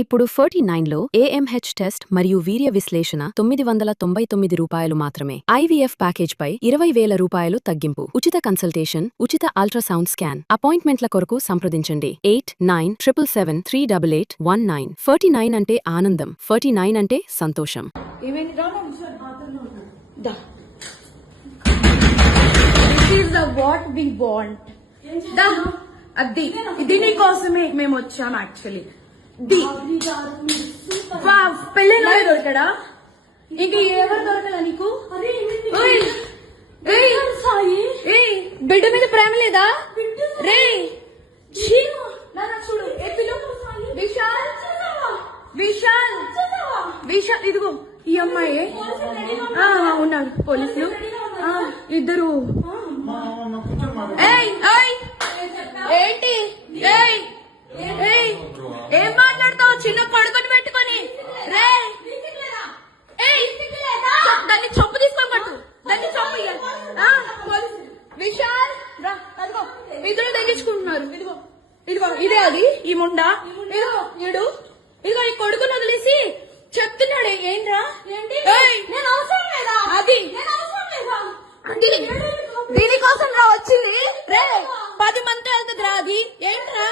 ఇప్పుడు 49లో AMH test మరియు వీర్య విశ్లేషణ ₹999 మాత్రమే. IVF ప్యాకేజ్పై ₹20,000 తగ్గింపు. ఉచిత కన్సల్టేషన్, ఉచిత అల్ట్రాసౌండ్ స్కాన్. అపాయింట్మెంట్ల కొరకు సంప్రదించండి 8977778819. 49 అంటే ఆనందం, 49 అంటే సంతోషం. దీనికోసమే మేము వచ్చాం. యాక్చువల్లీ పెళ్ళిలో దొరకడా? ఇంక ఎవరు దొరకలా నీకు? బిడ్డ మీద ప్రేమ లేదా? రే చూడు, విశాల్ విశాల్ విశాల్ ఇదిగో ఈ అమ్మాయి ఉన్నారు పోలీసులు ఇద్దరు. ఏంటి ఏం మాట్లాడతావు? చిన్న కొడుకుని పెట్టుకొని రే దాన్ని చొప్పు తీసుకొని పట్టు, దాన్ని చొప్పు. విశాల్ అదిగో ఇద్దరు తగ్గించుకుంటున్నారు. ఇదిగో ఇదిగో ఇదే అది ఈ ముండా. ఇదిగో ఇడు ఇదిగో ఈ కొడుకుని వదిలేసి చెప్తున్నాడు. ఏంట్రా అది దీనికోసం రా వచ్చింది. రే 10 మంది వెళ్తుంది రా. అది ఏంట్రా?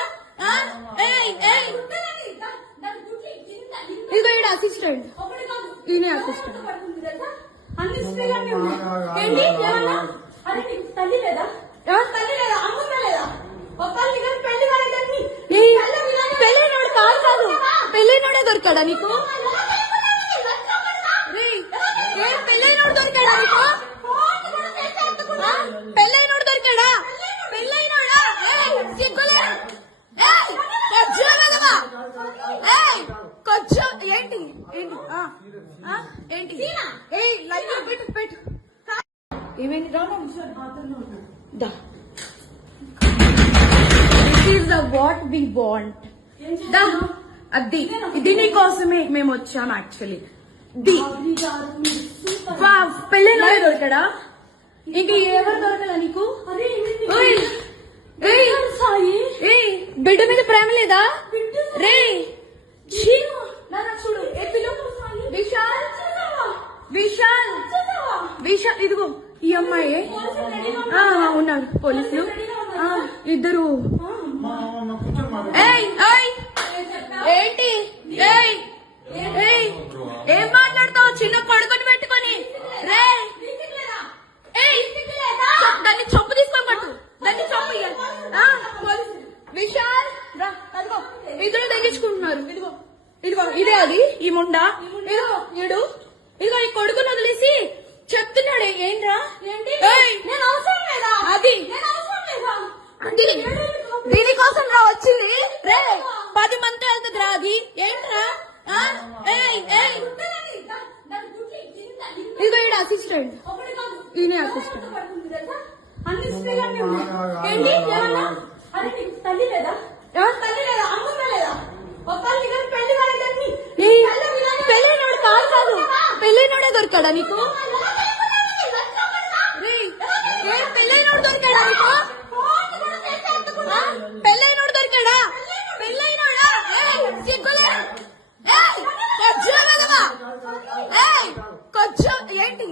ఇదిగో ఈడ అసిస్టెంట్, ఈయన అసిస్టెంట్. పెళ్ళైనోడు కాదు, పెళ్ళైనోడే దొరికాడా నీకు? పెళ్ళైనోడు దొరికాడా నీకు? పెళ్ళైనోడు దొరికాడా? పెళ్ళైనోడా? సిగ్గులే కొంచెం ఏంటి ఏంటి లైవ్ పెట్టు పెట్టు. ఏమైంది? What we want. అది దీనికోసమే మేము వచ్చాం. యాక్చువల్లీ పెళ్ళిలో దొరకడా? ఇంక ఎవరు దొరకలా నీకు? బిడ్డ మీద ప్రేమ లేదా? రే చూడు, విశాల్ విశాల్ విశాల్ ఇదిగో ఈ అమ్మాయి ఉన్నారు పోలీసులు ఇద్దరు. ఏంటి ఏం మాట్లాడతావు? చిన్న కొడుకుని పెట్టుకొని రే దాన్ని చొప్పు తీసుకొని పట్టు, దాన్ని చొప్పు. విశాల్ అదిగో ఇద్దరు తగ్గించుకుంటున్నారు. ఇదిగో ఇదిగో ఇదే అది ఈ ముండా. ఇదిగో ఇడు ఇదిగో ఈ కొడుకుని వదిలేసి చెప్తున్నాడు. ఏంట్రా? అది దీనికోసం రా వచ్చింది. రే 10 మంది వెళ్తుంది రా. అది ఏంట్రా? ఇదిగో ఈడ అసిస్టెంట్, ఈయన అసిస్టెంట్. పెళ్ళైనోడు కాదు, పెళ్ళైనోడే దొరికాడా నీకు? పెళ్ళైనోడు దొరికాడా నీకు? పెళ్ళైనోడు దొరికాడా? పెళ్ళైనోడా? సిగ్గులే కొంచెం ఏంటి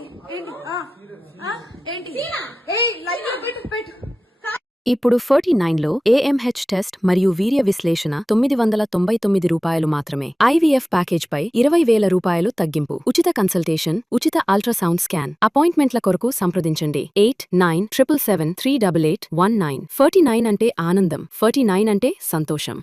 ఏంటి లైవ్ పెట్టు పెట్టు. ఇప్పుడు 49లో AMH టెస్ట్ మరియు వీర్య విశ్లేషణ ₹999 మాత్రమే. IVF ప్యాకేజ్పై ₹20,000 తగ్గింపు. ఉచిత కన్సల్టేషన్, ఉచిత అల్ట్రాసౌండ్ స్కాన్. అపాయింట్మెంట్ల కొరకు సంప్రదించండి 8977773819. 49 అంటే ఆనందం, 49 అంటే సంతోషం.